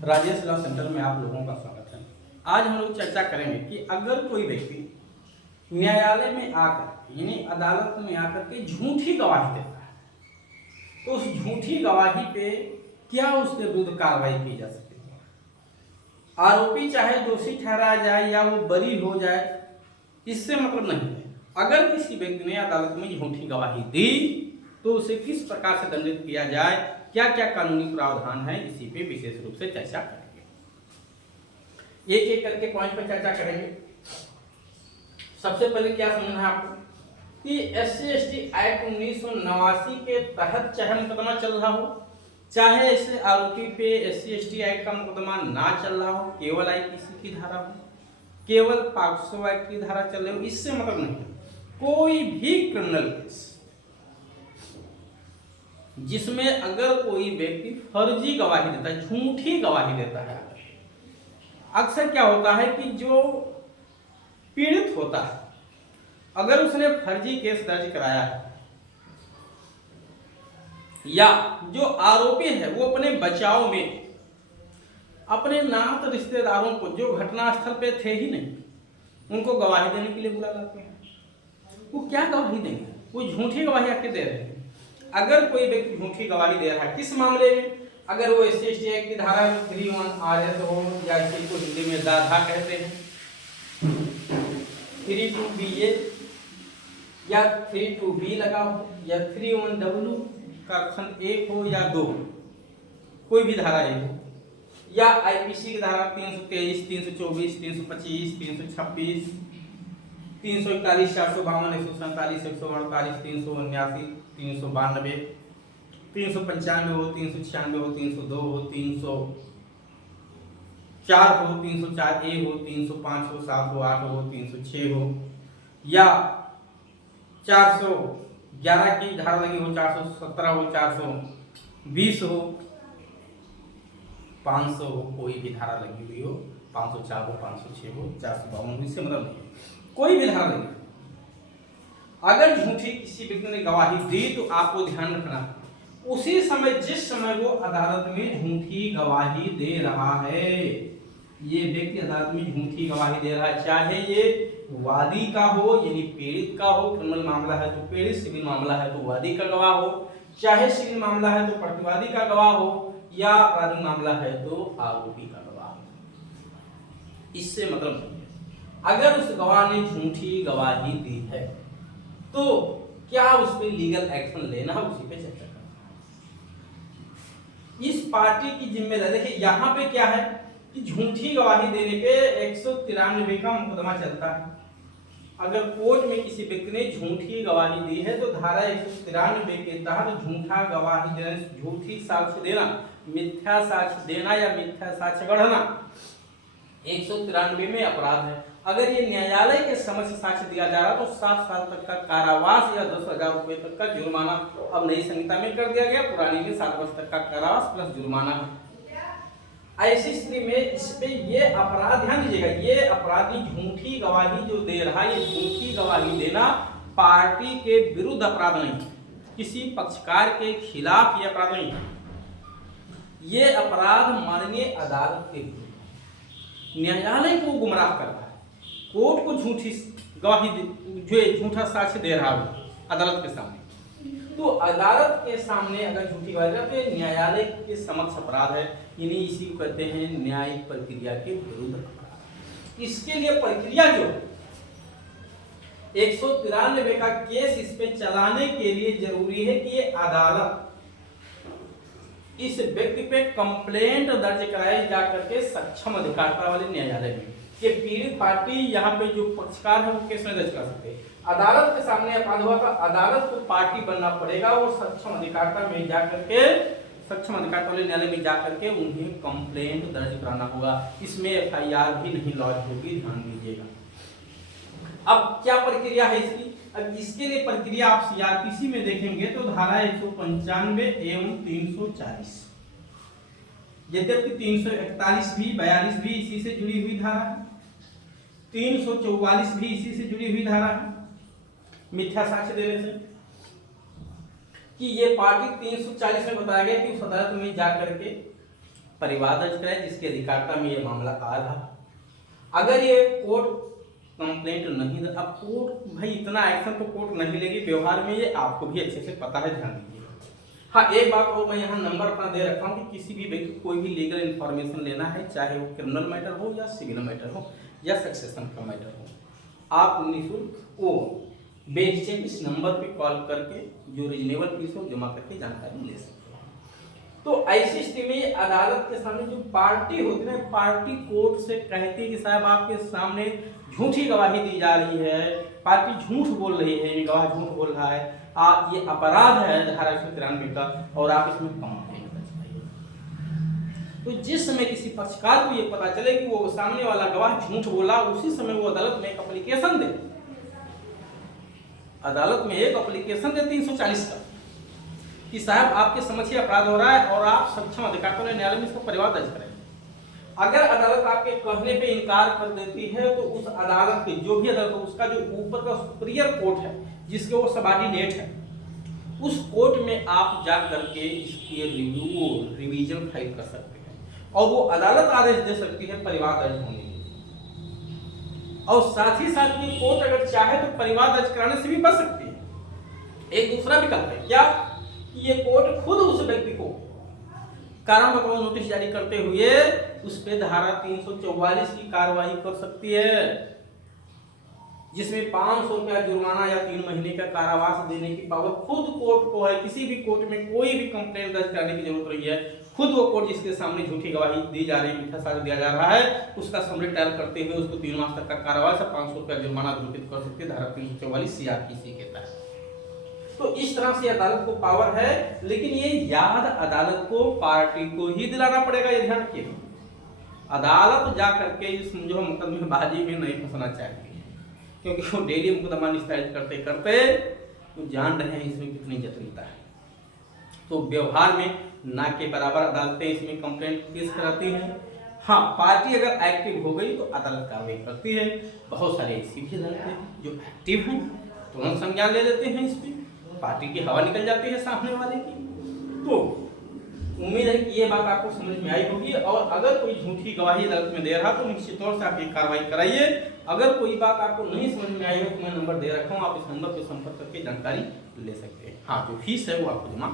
Rajesh law centre में आप लोगों का स्वागत है। आज हम लोग चर्चा करेंगे कि अगर कोई व्यक्ति न्यायालय में आकर यानी अदालत में आकर के झूठी गवाही देता है तो उस झूठी गवाही पे क्या उसके विरुद्ध कार्रवाई की जा सकती है। आरोपी चाहे दोषी ठहराया जाए या वो बरी हो जाए, इससे मतलब नहीं है। अगर किसी व्यक्ति ने अदालत में झूठी गवाही दी तो उसे किस प्रकार से दंडित किया जाए, क्या क्या कानूनी प्रावधान है, इसी पे विशेष रूप से चर्चा करेंगे। एक एक करके पॉइंट पर चर्चा करेंगे। सबसे पहले क्या समझना है आपको कि SC/ST एक्ट 1989 के तहत चाहे मुकदमा चल रहा हो, चाहे ऐसे आरोपी पे SC/ST एक्ट का मुकदमा ना चल रहा हो, केवल IPC की धारा हो, केवल पॉक्सो एक्ट की धारा चल रही हो, इससे मतलब नहीं है। कोई भी क्रिमिनल केस जिसमें अगर कोई व्यक्ति फर्जी गवाही देता है, झूठी गवाही देता है, अक्सर क्या होता है कि जो पीड़ित होता है अगर उसने फर्जी केस दर्ज कराया है या जो आरोपी है वो अपने बचाव में अपने नात रिश्तेदारों को जो घटनास्थल पे थे ही नहीं उनको गवाही देने के लिए बुला लाते हैं, वो क्या गवाही देंगे? वो झूठी गवाही आके दे रहे हैं। अगर कोई व्यक्ति झूठी गवाही दे रहा है किस मामले में, अगर वो SC/ST एक्ट की धारा 31RS हो या इसी को हिंदी में दाधा कहते हैं, 32BA या 32B लगा हो या 31W का खंड 1 हो या 2, कोई भी धारा एक हो, या IPC की धारा 323, 324, 325, 326, 341, 452, 147, 148, 379, 392, 395 हो, 396 हो, 302 हो, 304 हो, 304A हो, 305 हो, 7 हो, 8 हो, 306 हो, या 411 की धारा लगी हो, 417 हो, 420 हो, 500 हो, कोई भी धारा लगी हुई हो, 504 हो, 506 हो, 452 हो, इससे मतलब नहीं, कोई भी धारा लगी। अगर झूठी किसी व्यक्ति ने गवाही दी तो आपको ध्यान रखना उसी समय जिस समय वो अदालत में झूठी गवाही दे रहा है, ये व्यक्ति अदालत में झूठी गवाही दे रहा है, चाहे ये वादी का हो यानी पीड़ित का हो, क्रिमिनल मामला है तो पीड़ित, सिविल मामला है तो वादी का गवाह हो, चाहे सिविल मामला है तो प्रतिवादी का गवाह हो, या आपराधिक मामला है तो आरोपी का गवाह हो, इससे मतलब नहीं है। अगर उस गवाह ने झूठी गवाही दी है तो क्या उस पर लीगल एक्शन लेना है, उसी पे चर्चा करना है। इस पार्टी की जिम्मेदारी, देखिए यहाँ पे क्या है कि झूठी गवाही देने पे 193 का मुकदमा चलता है। अगर कोर्ट में किसी व्यक्ति ने झूठी गवाही दी है तो धारा 193 के तहत झूठा गवाही देना, झूठी साक्ष्य देना, मिथ्या साक्ष्य देना या मिथ्या साक्ष्य गढ़ना 193 में अपराध है। अगर ये न्यायालय के समक्ष साक्ष्य दिया जा रहा तो 7 साल तक का कारावास या 10,000 रुपए तक का जुर्माना अब नई संहिता में कर दिया गया, पुरानी में 7 वर्ष तक का कारावास प्लस जुर्माना है। ऐसी स्थिति में इसपे ये अपराध, ध्यान दीजिएगा, ये अपराधी झूठी गवाही जो दे रहा है, ये झूठी गवाही देना पार्टी के विरुद्ध अपराध नहीं, किसी पक्षकार के खिलाफ ये अपराध नहीं, ये अपराध माननीय अदालत के विरुद्ध, न्यायालय को गुमराह कर रहा है, कोर्ट को झूठी गवाही जो झूठा साक्ष्य दे रहा है अदालत के सामने, तो अदालत के सामने अगर झूठी गवाही दे तो न्यायालय के समक्ष अपराध है, यानी इसी को कहते हैं न्यायिक प्रक्रिया के विरुद्ध अपराध। इसके लिए प्रक्रिया जो 193 का केस इस पे चलाने के लिए जरूरी है कि ये अदालत इस व्यक्ति पे कंप्लेंट दर्ज कराई जा करके सक्षम अधिकारिता वाले न्यायालय में, कि पीड़ित पार्टी यहाँ पे जो पक्षकार है वो केस नहीं दर्ज कर सकते। अदालत के सामने अपराध हुआ तो अदालत को पार्टी बनना पड़ेगा, वो सक्षम अधिकारिता में जा करके, सक्षम अधिकारिता वाले न्यायालय में जा करके उन्हें कंप्लेंट दर्ज कराना होगा। इसमें FIR भी नहीं लॉन्च होगी, ध्यान दीजिएगा। अब क्या प्रक्रिया है इसकी? अब इसके लिए प्रक्रिया आप CRPC में देखेंगे तो धारा 195 एवं 340, यद्यपि 341 भी, 42 भी इसी से जुड़ी हुई धारा है, 344 भी इसी से जुड़ी हुई धारा है, मिथ्या साक्ष्य देने से, कि ये पार्टी 340 में बताया गया कि उस अदालत में जा करके परिवार दर्ज कराए जिसके अधिकारिता में ये मामला आ रहा। अगर ये कोर्ट कंप्लेंट नहीं, अब कोर्ट भाई इतना एक्शन तो कोर्ट नहीं लेगी व्यवहार में, ये आपको भी अच्छे से पता है, ध्यान दीजिए। हाँ, एक बात और मैं यहाँ नंबर अपना दे रखा हूँ कि किसी भी व्यक्ति को कोई भी लीगल इन्फॉर्मेशन लेना है, चाहे वो क्रिमिनल मैटर हो या सिविल मैटर हो या सक्सेशन का मैटर हो, आप निःशुल्क वो बेझिझक इस नंबर पे कॉल करके जो रीजनेबल फीस हो जमा करके जानकारी ले सकते हैं। तो ऐसी स्थिति में अदालत के सामने जो पार्टी होती है, पार्टी कोर्ट से कहती है कि साहब आपके सामने झूठी गवाही दी जा रही है, पार्टी झूठ बोल रही है, गवाह झूठ बोल रहा है, ये अपराध है धारा 193 का और आप इसमें कंप्लेंट कर चाहिए। तो जिस समय किसी पक्षकार को ये पता चले कि वो सामने वाला गवाह झूठ बोला, उसी समय वो अदालत में एक एप्लीकेशन दे, अदालत में एक एप्लीकेशन दे 340 का कि साहब आपके समक्ष अपराध हो रहा है और आप सक्षम अधिकारियों न्यायालय में इसका परिवार दर्ज करें। अगर अदालत आपके कहने पे इनकार कर देती है तो उस अदालत के जो भी अदालत हो, उसका जो ऊपर का सुपीरियर कोर्ट है जिसके वो सबॉर्डिनेट है, उस कोर्ट में आप जा करके इसकी रिवीजन फाइल कर सकते हैं और वो अदालत आदेश दे सकती है परिवार दर्ज होने के। और साथ ही साथ ये कोर्ट अगर चाहे तो परिवार दर्ज कराने से भी बच सकती है। एक दूसरा विकल्प है क्या कि ये कोर्ट खुद उस व्यक्ति को कारण बताओ नोटिस जारी करते हुए उस पे धारा 344 की कार्रवाई कर सकती है, जिसमें 500 रुपया जुर्माना या 3 महीने का कारावास देने की पावर खुद कोर्ट को है। किसी भी कोर्ट में कोई भी कंप्लेंट दर्ज करने की जरूरत नहीं है, खुद वो कोर्ट जिसके सामने झूठी गवाही दी जा रही है, मीठा साक्ष्य दिया जा रहा है, उसका समरी टायर करते हुए उसको 3 मास तक का कारावास या 500 रुपया जुर्माना घोषित कर सकती है धारा 344 सीआरपीसी के तहत। तो इस तरह से अदालत को पावर है, लेकिन ये याद अदालत को पार्टी को ही दिलाना पड़ेगा, ये ध्यान रखिएगा। अदालत जा करके इस जो मुकदमेबाजी में नहीं फंसना चाहिए, क्योंकि वो डेली मुकदमा निस्तारित करते करते तो जान रहे हैं इसमें कितनी जटिलता है। तो व्यवहार में ना के बराबर अदालतें इसमें कंप्लेंट केस कराती हैं। हाँ, पार्टी अगर एक्टिव हो गई तो अदालत कार्रवाई करती है। बहुत सारे ऐसी भी अदालतें जो एक्टिव हैं तुरंत संज्ञान ले लेते हैं, इस पर पार्टी की हवा निकल जाती है सामने वाले की। तो उम्मीद है कि ये बात आपको समझ में आई होगी, और अगर कोई झूठी गवाही अदालत में दे रहा तो निश्चित तौर से आप ये कार्रवाई कराइए। अगर कोई बात आपको नहीं समझ में आई हो तो मैं नंबर दे रखा हूँ, आप इस नंबर पर संपर्क करके जानकारी ले सकते हैं। हाँ, जो फीस है वो आपको जमा